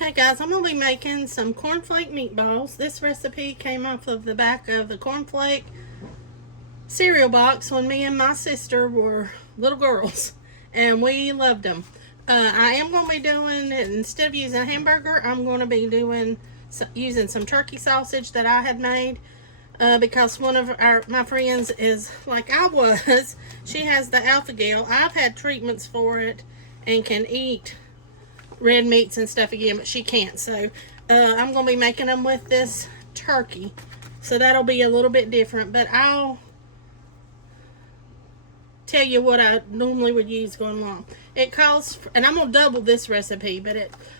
Okay guys, I'm going to be making some cornflake meatballs. This recipe came off of the back of the Cornflake Cereal Box when me and my sister were little girls, and we loved them. I am going to be doing, instead of using a hamburger, I'm going to be using some turkey sausage that I had made. Because one of my friends is like I was. She has the alpha-gal. I've had treatments for it and can eat red meats and stuff again, but she can't. So I'm going to be making them with this turkey. So that'll be a little bit different, but I'll tell you what I normally would use going along. It calls, and I'm going to double this recipe, but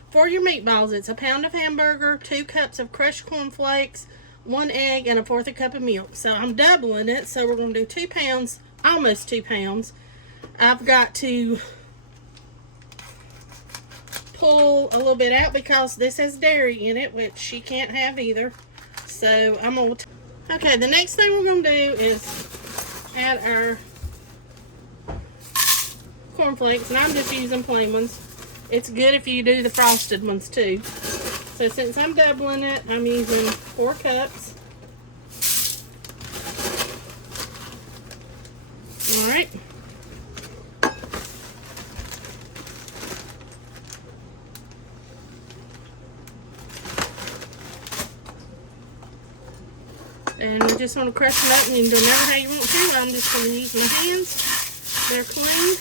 for your meatballs, it's a pound of hamburger, 2 cups of crushed cornflakes, 1 egg, and 1/4 cup of milk. So I'm doubling it, so we're going to do 2 pounds, almost 2 pounds. I've got to pull a little bit out because this has dairy in it, which she can't have either. So I'm going to... Okay, the next thing we're going to do is add our cornflakes, and I'm just using plain ones. It's good if you do the frosted ones too. So since I'm doubling it, I'm using 4 cups. Alright. And I just want to crush them up, and you can do them how you want to. I'm just going to use my hands. They're clean.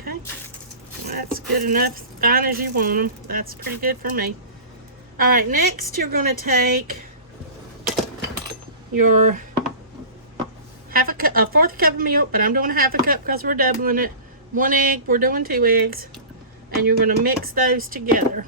Okay, that's good enough, fine as you want them. That's pretty good for me. Alright, next you're going to take your a 1/4 cup of milk, but I'm doing a 1/2 cup because we're doubling it. 1 egg, we're doing 2 eggs, and you're going to mix those together.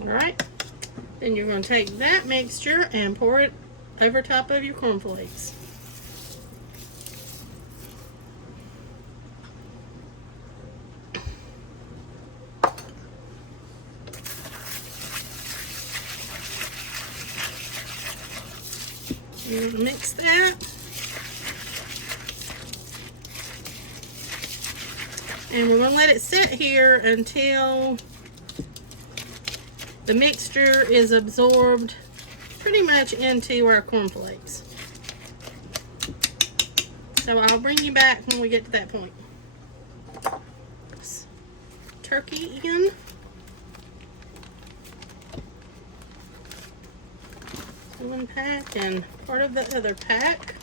Alright, then you're going to take that mixture and pour it over top of your cornflakes. You're going to mix that. And we're going to let it sit here until the mixture is absorbed pretty much into our cornflakes. So I'll bring you back when we get to that point. Turkey in. One pack and part of the other pack.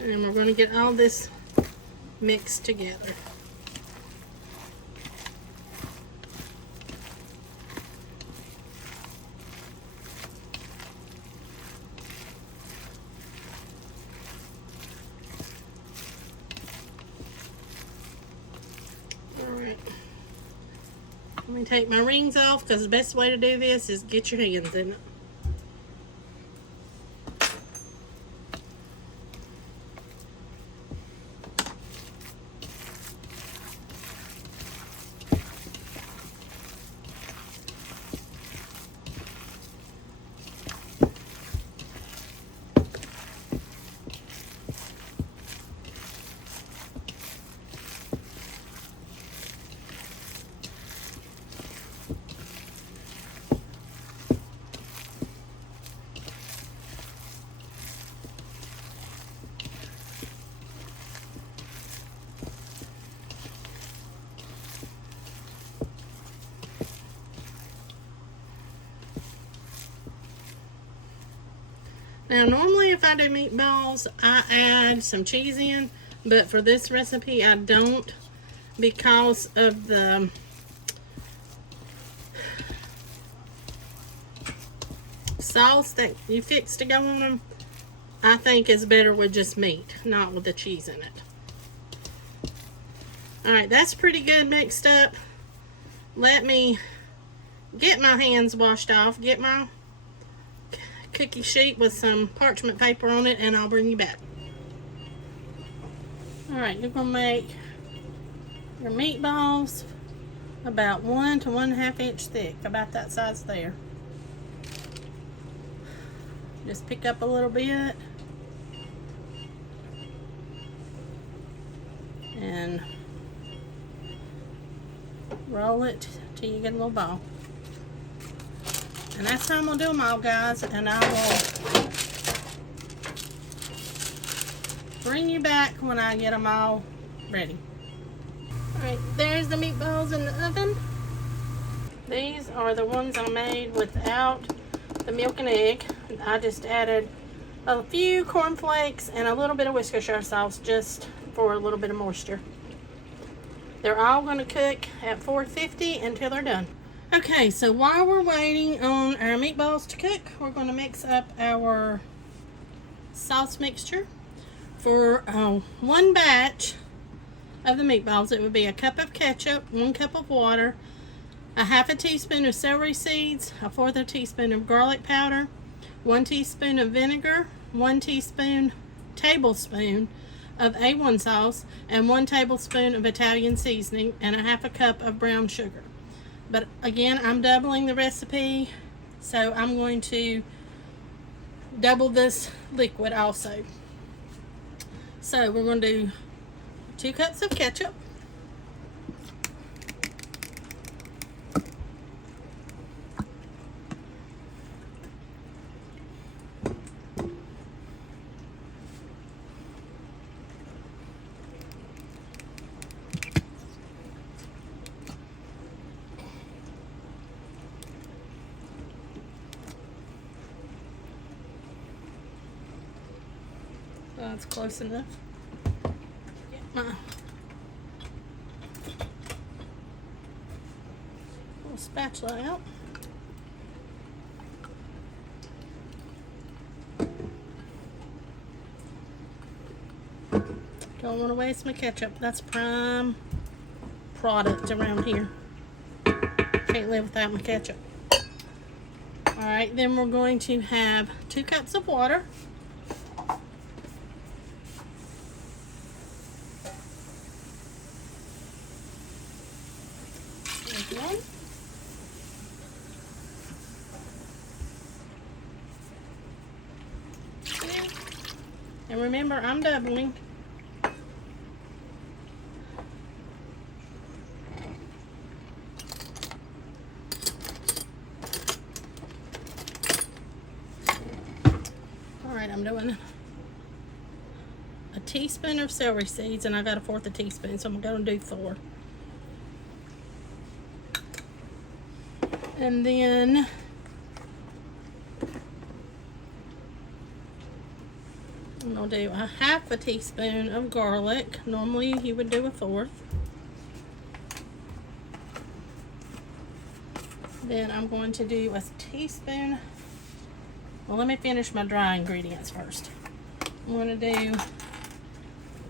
And we're going to get all this mixed together. Alright. Let me take my rings off because the best way to do this is get your hands in it. Now, normally if I do meatballs, I add some cheese in, but for this recipe, I don't, because of the sauce that you fix to go on them. I think it's better with just meat, not with the cheese in it. Alright, that's pretty good mixed up. Let me get my hands washed off, get my cookie sheet with some parchment paper on it, and I'll bring you back. Alright, you're going to make your meatballs about 1 to 1.5 inch thick, about that size there. Just pick up a little bit and roll it till you get a little ball. And that's how I'm going to do them all, guys. And I will bring you back when I get them all ready. Alright, there's the meatballs in the oven. These are the ones I made without the milk and egg. I just added a few cornflakes and a little bit of Worcestershire sauce just for a little bit of moisture. They're all going to cook at 450 until they're done. Okay, so while we're waiting on our meatballs to cook, we're going to mix up our sauce mixture. For one batch of the meatballs, it would be a cup of ketchup, 1 cup of water, a 1/2 teaspoon of celery seeds, a 1/4 teaspoon of garlic powder, 1 teaspoon of vinegar, 1 tablespoon of A1 sauce, and 1 tablespoon of Italian seasoning, and a 1/2 cup of brown sugar. But again, I'm doubling the recipe, so I'm going to double this liquid also. So we're going to do 2 cups of ketchup, that's close enough. Get my little spatula out. Don't want to waste my ketchup. That's prime product around here. Can't live without my ketchup. Alright, then we're going to have 2 cups of water. Again. And remember, I'm doubling. Alright, I'm doing a teaspoon of celery seeds, and I got a 1/4 teaspoon, so I'm going to do 4. And then I'm going to do a 1/2 teaspoon of garlic. Normally you would do a 1/4. Then I'm going to do a teaspoon. Well, let me finish my dry ingredients first. I'm going to do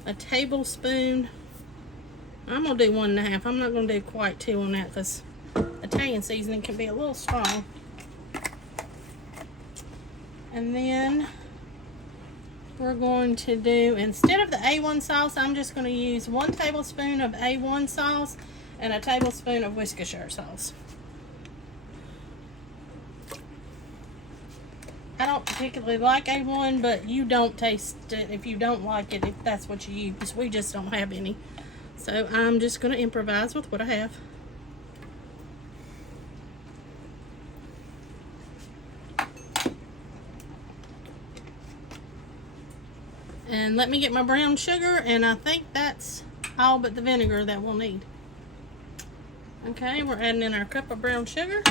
a tablespoon. I'm going to do 1 1/2. I'm not going to do quite 2 on that because Italian seasoning can be a little strong. And then we're going to do, instead of the A1 sauce, I'm just going to use 1 tablespoon of A1 sauce and a tablespoon of Worcestershire sauce. I don't particularly like A1, but you don't taste it if you don't like it, if that's what you use. We just don't have any. So I'm just going to improvise with what I have. And let me get my brown sugar, and I think that's all but the vinegar that we'll need. Okay, we're adding in our cup of brown sugar.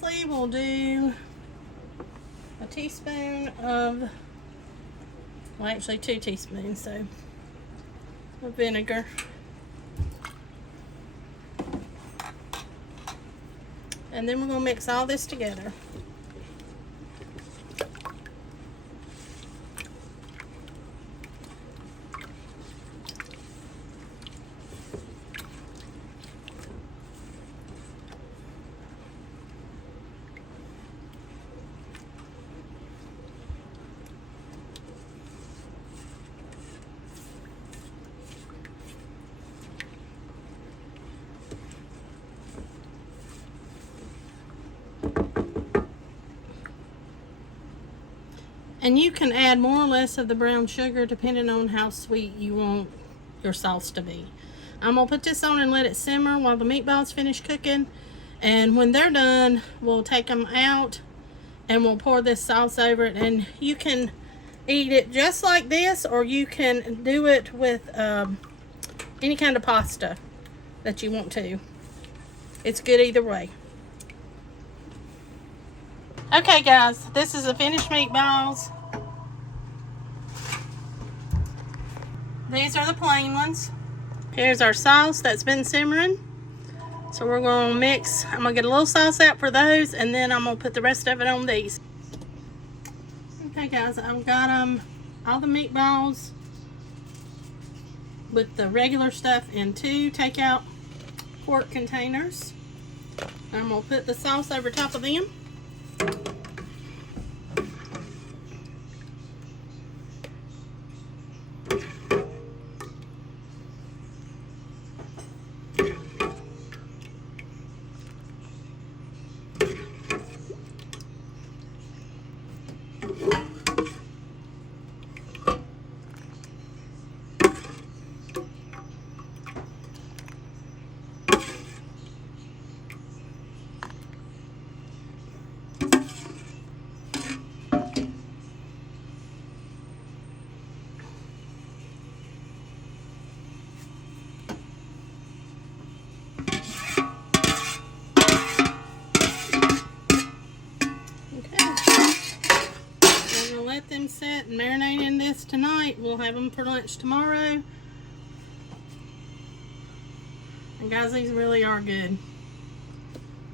lastly, we'll do a teaspoon of, well, actually 2 teaspoons, so, of vinegar. And then we're going to mix all this together. And you can add more or less of the brown sugar depending on how sweet you want your sauce to be. I'm going to put this on and let it simmer while the meatballs finish cooking. And when they're done, we'll take them out and we'll pour this sauce over it. And you can eat it just like this, or you can do it with any kind of pasta that you want to. It's good either way. Okay guys, this is the finished meatballs. These are the plain ones. Here's our sauce that's been simmering. So we're going to mix, I'm going to get a little sauce out for those, and then I'm going to put the rest of it on these. Okay guys, I've got all the meatballs with the regular stuff in 2 takeout quart containers. I'm going to put the sauce over top of them. Let them sit and marinate in this tonight. We'll have them for lunch tomorrow. And guys, these really are good.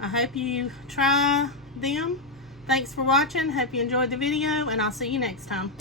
I hope you try them. Thanks for watching. Hope you enjoyed the video, and I'll see you next time.